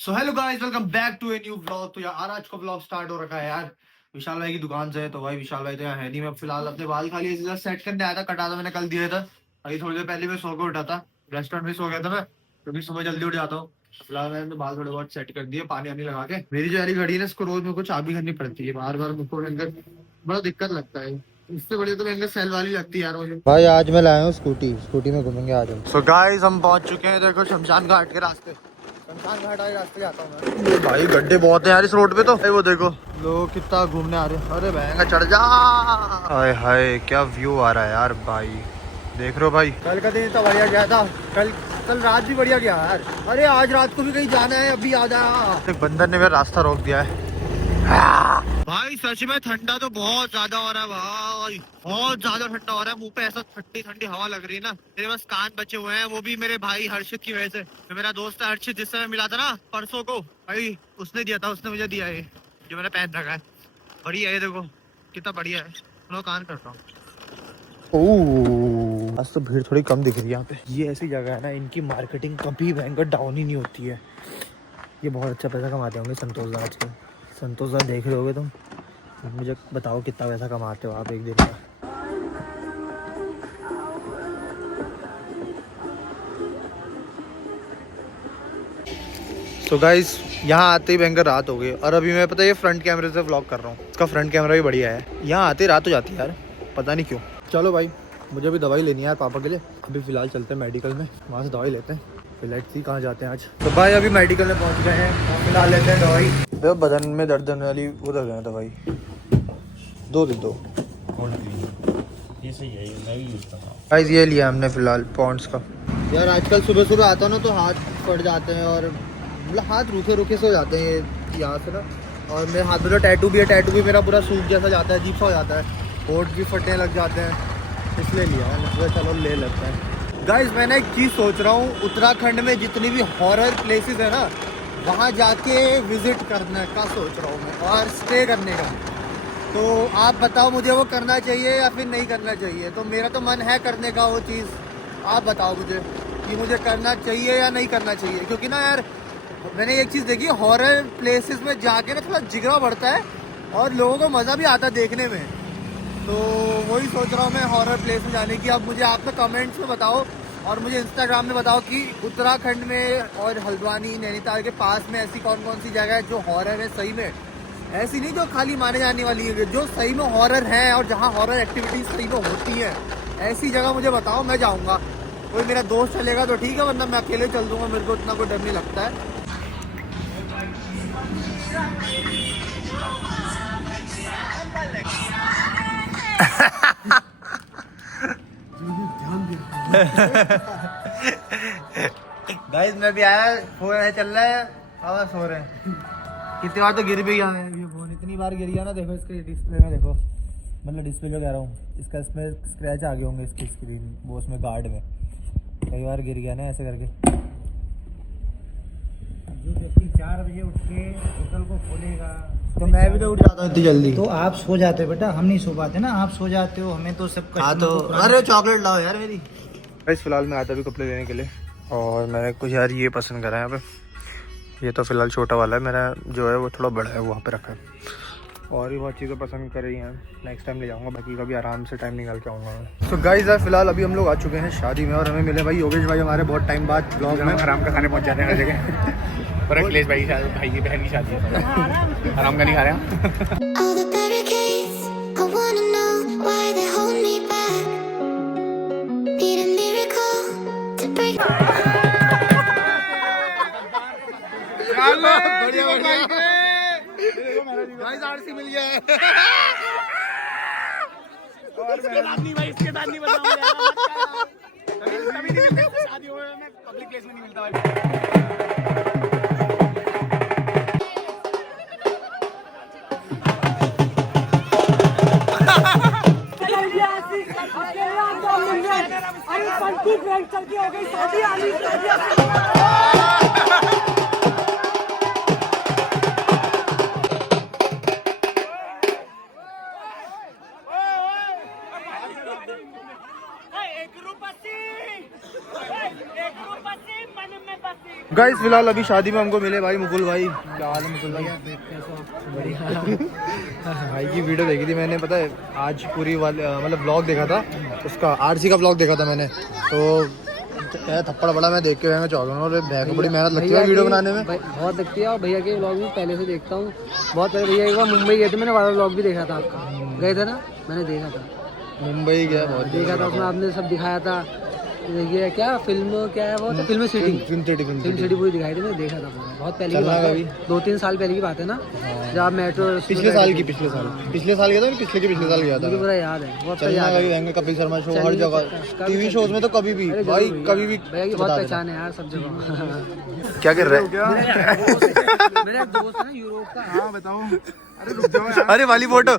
So hello guys, welcome back to a new vlog. तो यार आज का व्लॉग स्टार्ट हो रखा है यार विशाल भाई की दुकान से। तो भाई विशाल भाई तो यहाँ है नहीं। मैं फिलहाल अपने बाल खाली सेट करने आया था, कटा था मैंने कल दिया था। अभी थोड़ी देर पहले मैं सो के उठा था, रेस्टोरेंट में सो गया था मैं, क्योंकि सुबह जल्दी उठ जाता हूँ। फिलहाल मैंने बाल थोड़े बहुत सेट कर दिए पानी वानी लगा के। मेरी जो यारी घड़ी है ना, इसको रोज मेरे को चाबी करनी पड़ती है, बार बार मुझको अंदर बड़ा दिक्कत लगता है। इससे बढ़िया तो अंदर सेल वाली लगती है यार मुझे। भाई आज मैं लाया हूँ स्कूटी में घूमेंगे आज हम। सो गाइस हम पहुंच चुके हैं, देखो शमशान घाट के रास्ते। शमशान घाट वाले रास्ते जाता हूँ मैं। भाई गड्ढे बहुत हैं यार इस रोड पे तो। वो देखो लोग कितना घूमने आ रहे हैं। अरे बहंगा चढ़ जा। हाय हाय क्या व्यू आ रहा है यार भाई, देख रहे हो भाई। कल का दिन इतना बढ़िया गया था, कल कल रात भी बढ़िया गया यार। अरे आज रात को भी कहीं जाना है, अभी आ जा। एक बंदर ने मेरा रास्ता रोक दिया है। भाई सच में ठंडा तो बहुत ज्यादा हो रहा है भाई, बहुत ज्यादा ठंडा हो रहा है। मुंह पे ऐसा ठंडी ठंडी हवा लग रही है ना। मेरे पास कान बचे हुए हैं, वो भी मेरे भाई हर्षित की वजह से। तो मेरा दोस्त है हर्षित, जिससे मैं मिला था ना परसों को, भाई उसने दिया था, उसने मुझे दिया है जो मैंने पहन रखा है। बढ़िया है, देखो कितना बढ़िया है। सुनो कान करता हूँ। ओह आज तो भीड़ थोड़ी कम दिख रही है यहाँ पे। ये ऐसी जगह है ना, इनकी मार्केटिंग कभी भयंकर डाउन ही नहीं होती है। ये बहुत अच्छा पैसा कमाते होंगे संतोष दा आजकल। संतोष दा देख रहे होगे तुम, मुझे बताओ कितना पैसा कमाते हो आप एक दिन में। तो गाइस यहाँ आते ही भयंकर रात हो गई, और अभी मैं पता है ये फ्रंट कैमरे से व्लॉग कर रहा हूँ। इसका फ्रंट कैमरा भी बढ़िया है। यहाँ आते ही रात हो जाती है यार, पता नहीं क्यों। चलो भाई मुझे भी दवाई लेनी है यार पापा के लिए। अभी फिलहाल चलते हैं मेडिकल में, वहाँ से दवाई लेते हैं। फिर लेट्स सी कहाँ जाते हैं आज। तो भाई अभी मेडिकल में पहुँच गए हैं, फिलहाल लेते हैं दवाई। तो बदन में दर्द होने वाली वो लग है दवाई, दो दिन दो। ये सही है, मैं भी यूज कर रहा हूँ। गाइस ये लिया हमने फिलहाल पॉन्ड्स का। यार आजकल सुबह सुबह आता हूँ ना तो हाथ फट जाते हैं, और मतलब हाथ रूखे रूखे से हो जाते हैं यहाँ से ना। और मेरे हाथ में तो टैटू भी है, टैटू भी मेरा पूरा सूख जैसा जाता है, अजीब सा हो जाता है। होठ भी फटने लग जाते हैं, इसलिए लिया है। चलो ले लेते हैं। गाइस मैंने एक चीज़ सोच रहा हूँ, उत्तराखंड में जितनी भी हॉरर प्लेसेस है ना, वहाँ जाके विजिट करने का सोच रहा हूँ मैं, और स्टे करने का। तो आप बताओ मुझे वो करना चाहिए या फिर नहीं करना चाहिए। तो मेरा तो मन है करने का वो चीज़। आप बताओ मुझे कि मुझे करना चाहिए या नहीं करना चाहिए, क्योंकि ना यार मैंने एक चीज़ देखी, हॉरर प्लेसेस में जाके ना थोड़ा जिगरा बढ़ता है और लोगों को मज़ा भी आता है देखने में। तो वही सोच रहा हूँ मैं हॉरर प्लेस में जाने की। अब मुझे आप तो कमेंट्स में बताओ, और मुझे इंस्टाग्राम में बताओ कि उत्तराखंड में और हल्द्वानी नैनीताल के पास में ऐसी कौन कौन सी जगह है जो हॉरर है सही में। ऐसी नहीं जो खाली माने जाने वाली है, जो सही में हॉरर है और जहाँ हॉरर एक्टिविटीज सही में होती है, ऐसी जगह मुझे बताओ, मैं जाऊँगा। कोई मेरा दोस्त चलेगा तो ठीक है, वरना मैं अकेले चल दूँगा, मेरे को इतना कोई डर नहीं लगता है। गाइस मैं भी आया, फोन है चल रहा है, आवाज सो रहे हैं। कितनी बार तो गिर भी गया है ये फोन, इतनी बार गिर गया ना। देखो इसके डिस्प्ले में, देखो मतलब डिस्प्ले पे कह रहा हूँ, इसका इसमें स्क्रैच आ गए होंगे इसकी स्क्रीन, वो उसमें गार्ड में कई बार गिर गया ना ऐसे करके। जो व्यक्ति 4 बजे उठ के होटल को खोलेगा, तो मैं भी तो उठ जाता हूँ इतनी जल्दी। तो आप सो जाते हो बेटा, हम नहीं सो पाते ना, आप सो जाते हो। हमें तो सब हाँ तो अरे चॉकलेट लाओ यार मेरी। गाइस फिलहाल मैं आता भी कपड़े लेने के लिए, और मैंने कुछ यार ये पसंद करा है यहाँ पे। ये तो फिलहाल छोटा वाला है, मेरा जो है वो थोड़ा बड़ा है, वहाँ पे रखा है। और भी बहुत चीज़ें पसंद करी हैं, नेक्स्ट टाइम ले जाऊँगा, बाकी कभी आराम से टाइम निकाल के आऊँगा मैं। तो गाइस यार फिलहाल अभी हम लोग आ चुके हैं शादी में, और हमें मिले भाई योगेश भाई हमारे बहुत टाइम बाद ब्लॉग में। आराम का खाने पहुंच जाते हैं हर जगह। पर अखिलेश भाई की बहन की शादी है, आराम का नहीं खा रहे हैं। All the barricades, I wanna know why they hold me back. Need a miracle to break. Guys RC मिल गया है। इसके साथ नहीं भाई, इसके साथ नहीं बताऊंगा। कभी नहीं मिलता, शादी हो मैं पब्लिक प्लेस में नहीं मिलता भाई। गाइस फिलहाल अभी शादी में हमको मिले भाई मुकुल भाई। क्या हाल है मुकुल भाई? भाई की वीडियो देखी थी मैंने, पता है आज पूरी वाले मतलब ब्लॉग देखा था उसका, आरसी का ब्लॉग देखा था मैंने, तो क्या थप्पड़ बड़ा मैं देख के मैं चौंका हूँ। और भैया को बड़ी मेहनत लगती है वीडियो बनाने में, बहुत लगती है। और भैया के व्लॉग भी पहले से देखता हूँ बहुत पहले। भैया एक बार मुंबई गए थे, मैंने वाला व्लॉग भी देखा था आपका, गए थे ना, मैंने देखा था मुंबई गया बहुत देखा था उसमें, आपने सब दिखाया था। ये क्या फिल्म क्या है वो, फिल्म सिटी पूरी दिखाई थी, मैंने देखा था पूरा। बहुत पहले की बात है, 2-3 साल पहले की बात है ना, जब आप मेट्रो पिछले साल गया था, पिछले के पिछले साल गया था। मुझे पूरा याद है, बहुत चलना कभी आएंगे, कपिल शर्मा शो हर जगह, टीवी शोज में तो कभी भी भाई कभी भी। भैया की बहुत पहचान है यार सब जगह। क्या कर रहे हैं? मेरा एक दोस्त है ना यूरोप का। हाँ बताओ। अरे रुक जाओ यार। अरे वाली फोटो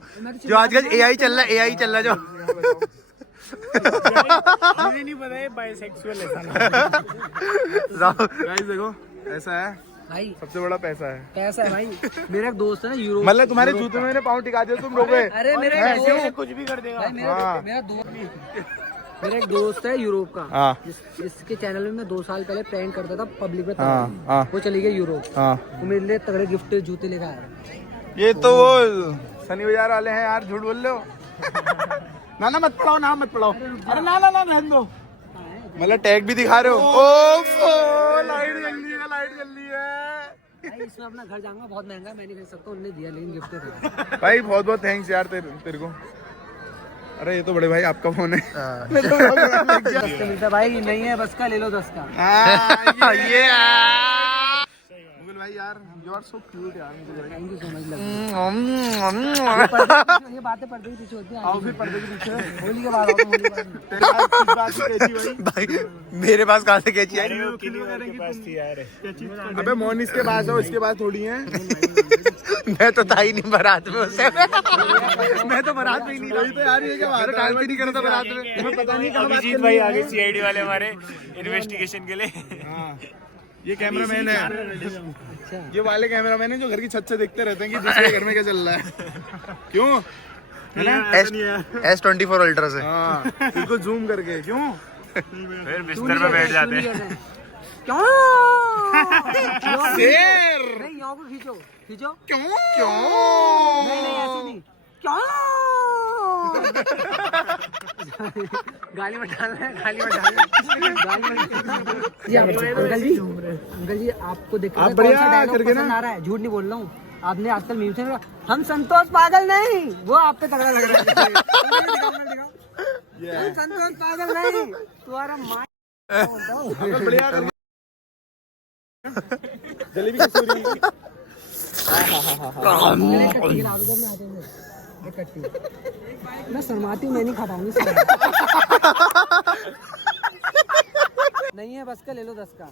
जो आजकल एआई चल रहा है जो मुझे नहीं पता है बाइसेक्सुअल है गाइस। देखो ऐसा है भाई, सबसे बड़ा पैसा है। कैसा है भाई? मेरा एक दोस्त है ना यूरोप, मतलब तुम्हारे जूते में मैंने पाँव टिका दिया, तुम रोके। अरे मेरा एक दोस्त कुछ भी कर देगा भाई, मेरा एक दोस्त है यूरोप का, हाँ। जिसके चैनल में मैं 2 साल पहले प्रैंक करता था पब्लिक में, हाँ। वो चली गई यूरोप। हाँ। वो मेरे लिए तगड़े गिफ्ट जूते लेकर आया। ये तो वो सनी बाजार वाले हैं यार, झूठ बोल रहे हो। ना मत पढ़ाओ, नाम मत पढ़ाओ। अरे ना रहने दो, मतलब टैग भी दिखा रहे हो। ओह लाइट जल रही है, लाइट जल रही है भाई इसमें अपना घर जाऊंगा, बहुत महंगा, मैं नहीं खरीद सकता, उन्होंने दिया लेकिन गिफ्ट दे। भाई बहुत बहुत थैंक्स यार तेरे को। अरे ये तो बड़े भाई आपका फोन है। 10 का मिलता भाई, नहीं है बस का ले लो 10 का। ये मुगल भाई यार, यू आर सो क्यूट यार। Thank you so much. ये बातें पर्दे के पीछे होती हैं। आओ फिर पर्दे के पीछे। होली के बाद आओ, होली के बाद। तेरे पास किस बात की कैची भाई? भाई मेरे पास कहाँ से कैची आई? अबे मोनिस के पास है, उसके पास थोड़ी है। मैं तो था ही नहीं बारात में उसे। मैं तो बारात में ही नहीं था। तो यार ये क्या बात है? डांस भी नहीं करता बारात में। तुम्हें पता नहीं कहाँ बात अभिजीत भाई आगे सीआईडी वाले हमारे इन्वेस्टिगेशन के लिए। हाँ, ये कैमरामैन है, ये वाले कैमरामैन है जो घर की छत से देखते रहते हैं कि दूसरे घर में क्या चल रहा है। क्यों है ना? S24 अल्ट्रा से। हाँ, बिल्कुल जूम करके। क्यों? फिर बिस्तर पे बैठ जाते हैं। शेर नहीं, यहाँ को खींचो खींचो। क्यों? नहीं ऐसे नहीं, क्यों? गाली मत डालना है, गाली मत डालना। जी अंकल जी आपको देख आप बढ़िया करके ना आ रहा है, झूठ नहीं बोल रहा हूँ। आपने आजकल मीम से हम संतोष पागल नहीं, वो आप पे तगड़ा लग रहा है। हम संतोष पागल नहीं, तुम्हारा माँ बढ़िया करके। जलेबी कसूरी। मैं शर्माती हूँ, मैं नहीं खा पाऊंगी। नहीं है बस का, ले लो 10 का।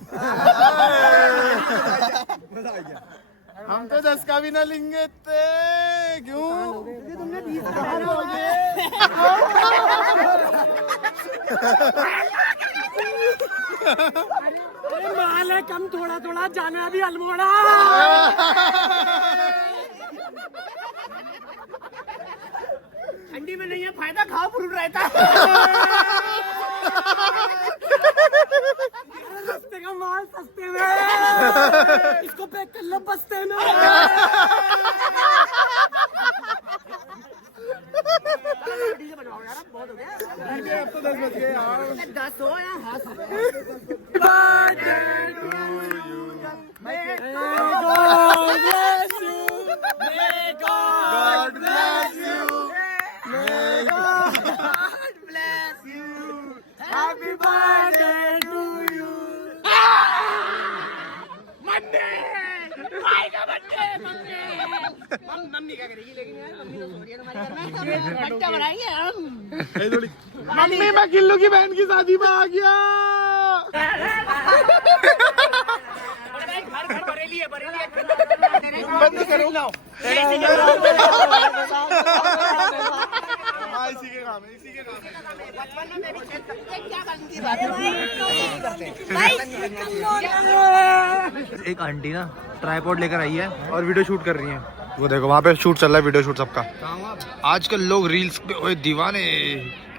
हम तो 10 का भी ना लेंगे थे। क्यों? तुमने 20 अरे माल है कम, थोड़ा थोड़ा जाना अभी अल्मोड़ा। ठंडी में नहीं है फायदा, खाओ फ्रूट रहता है। सस्ते का माल सस्ते में, इसको पैक कर लो बस्ते में। बहुत हो गया, अब तो 10 बज गए यार। 10 हो या हाथ हो Happy birthday to you. Mummy क्या करेगी, लेकिन यार मम्मी तो सो रही है तुम्हारी घर में, बच्चा बनाएंगे हम। मम्मी मैं गिल्लू की बहन की शादी में आ गया। बंद करो। हाँ इसी के काम है, इसी के काम है। एक आंटी ना ट्राइपॉड लेकर आई है और वीडियो शूट कर रही है। वो देखो वहाँ पे शूट चल रहा है, वीडियो शूट सबका। आजकल लोग रील्स पे ओए दीवाने।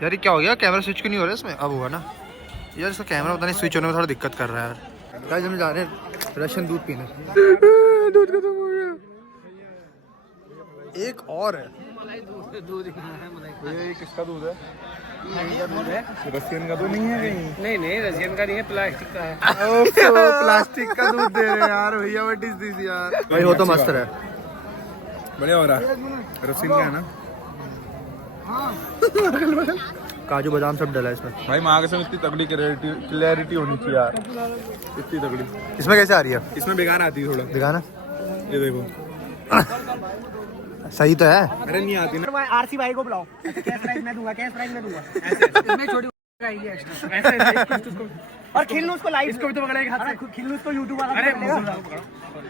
यार क्या हो गया, कैमरा स्विच क्यों नहीं हो रहा है इसमें? अब हुआ ना यार, इसका कैमरा पता नहीं स्विच होने में थोड़ा दिक्कत कर रहा है यार। गाइस हम जा रहे हैं रशियन दूध पीने। दूध खत्म हो गया। एक और है। ये किसका दूध है? रशियन का तो नहीं है कहीं? नहीं रशियन का नहीं है, प्लास्टिक का है। प्लास्टिक का दूध दे रहे हैं यार भैया। व्हाट इज दिस यार? भाई वो तो मस्त है, बढ़िया हो रहा है। रशियन का है ना? काजू बादाम सब डला है इसमें। भाई माँ कसम इतनी तगड़ी क्लैरिटी होनी चाहिए यार, इतनी तगड़ी। इसमें कैसे आ रही है? इसमें बेकार आती है थोड़ा। दिखाना। ये देखो सही तो है। अरे नहीं आती ना। आरसी भाई को बुलाओ, कैश प्राइस मैं दूंगा, कैश प्राइस मैं दूंगा। इसमें छोटी आएगी एक्स्ट्रा ऐसे और खिलनू उसको लाइव, इसको भी तो पकड़ेगा हाथ से, खिलनू उसको यूट्यूब वाला। अरे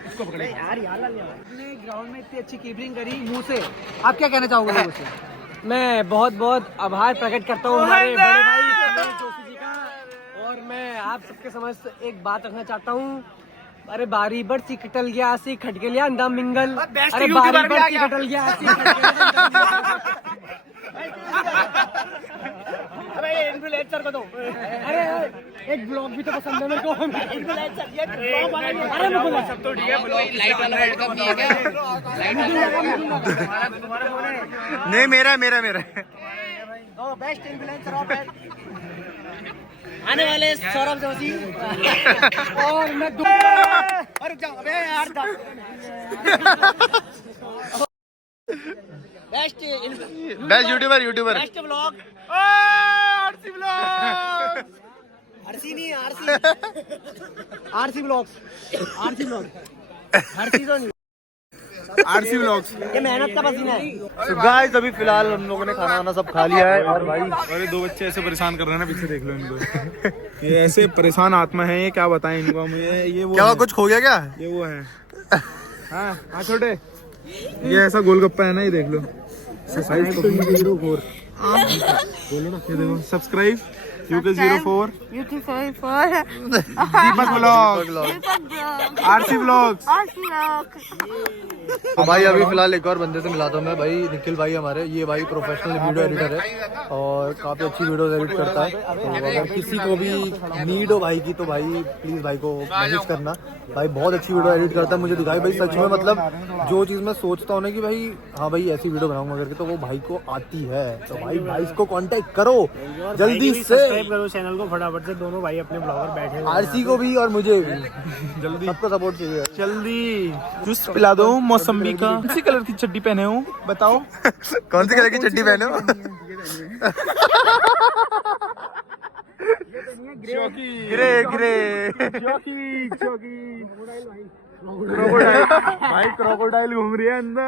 इसको पकड़े यार आपने ग्राउंड में इतनी अच्छी कीपिंग करी मुंह से, आप क्या कहना चाहोगे लोगों से? मैं बहुत बहुत आभार प्रकट करता हूँ हमारे बड़े भाई जोशी जी का, और मैं आप सबके समझ एक बात रखना चाहता हूँ। अरे बारी बरसी कटल गया सी खट के लिया अंदा मिंगल। अरे बारी बरसी कटल गया सी खट के लिया। अरे इन्फ्लुएंसर को दो। अरे एक ब्लॉग भी तो पसंद है मेरे को। इन्फ्लुएंसर ये ब्लॉग वाला नहीं। अरे मेरे को सब तो ठीक है, ब्लॉग लाइट वाला लड़का नहीं है क्या? नहीं मेरा ओ बेस्ट इन्फ्लुएंसर ऑफ आने वाले सौरभ जोशी। और मैं रुक जाओ अबे यार। Best YouTuber best blog RC blog. RC नहीं आरसी ब्लॉग्स। हर चीज नहीं, आरसी ब्लॉग्स। ये मेहनत का पसीना है। तो गाइस अभी फिलहाल हम लोगों ने खाना वाना सब खा लिया है। और भाई अरे दो बच्चे ऐसे परेशान कर रहे हैं ना, पीछे देख लो इनको। ये ऐसे परेशान आत्मा है, ये क्या बताएं इनको हम। ये वो क्या है। कुछ खो गया क्या? ये वो है। हाँ छोटे, ये ऐसा गोलगप्पा है ना, ये देख लो। बोलो ना, ये देखो सब्सक्राइब UK04 दीपक ब्लॉग, आरसी ब्लॉग्स। तो भाई अभी फिलहाल एक और बंदे से मिलाता हूँ मैं। भाई निखिल भाई हमारे, ये भाई प्रोफेशनल वीडियो एडिटर है और काफ़ी अच्छी वीडियो एडिट करता है। तो अगर किसी को भी नीड हो भाई की तो भाई प्लीज़ भाई को मैसेज करना। भाई बहुत अच्छी वीडियो एडिट करता है, मुझे दिखाई भाई सच में, मतलब जो चीज़ मैं सोचता हूँ ना कि भाई हाँ भाई ऐसी वीडियो बनाऊंगा करके, तो वो भाई को आती है। तो भाई इसको कांटेक्ट करो जल्दी से, सब्सक्राइब करो चैनल को फटाफट से। दोनों भाई अपने ब्लॉगर बैठे आरसी को भी और मुझे भी जल्दी सबको सपोर्ट चाहिए। जल्दी जूस पिला दो मौसम्बी का। कौन सी कलर की चड्डी पहने हो बताओ? कौन सी कलर की चड्डी पहने हो? ग्रे भाई क्रोकोडाइल घूम रही है अंदर।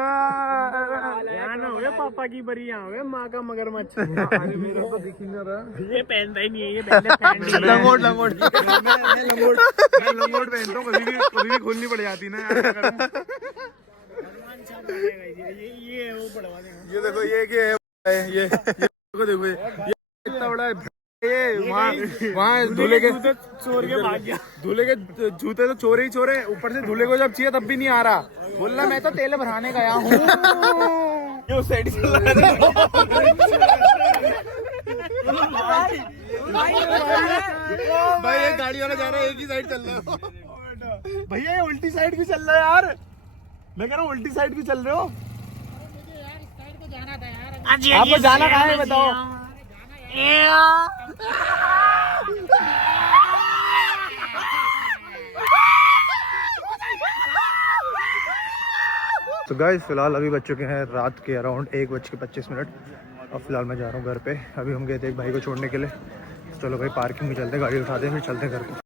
यहाँ ना हो पापा की बरी, यहाँ हो माँ का मगरमच्छ। अरे मेरे को दिख नहीं रहा, ये पहनता ही नहीं है, ये पहले पहन लंगोट लंगोट पहनता हूँ, कभी भी खोलनी पड़ जाती ना यार। ये वो बढ़वा देगा। ये देखो ये क्या है, ये देखो ये इतना बड़ा है। ये वहाँ दूल्हे के चोर के भाग गया। दूल्हे के जूते तो चोरे ही चोरे, ऊपर से दूल्हे को जब चाहिए तब भी नहीं आ रहा। बोल रहा मैं तो तेल भराने गया हूँ। ये उस साइड चल रहा है। भाई ये गाड़ी वाला जा रहा है, एक ही साइड चल रहा है। भैया ये उल्टी साइड भी चल रहा है यार। मैं कह रहा हूँ उल्टी साइड भी चल रहे हो। आपको जाना कहाँ है बताओ? तो गाइस फिलहाल अभी बज चुके हैं रात के अराउंड 1:25। और फिलहाल मैं जा रहा हूँ घर पे। अभी हम गए थे एक भाई को छोड़ने के लिए। चलो भाई पार्किंग में चलते, गाड़ी उठाते हैं फिर चलते हैं घर को।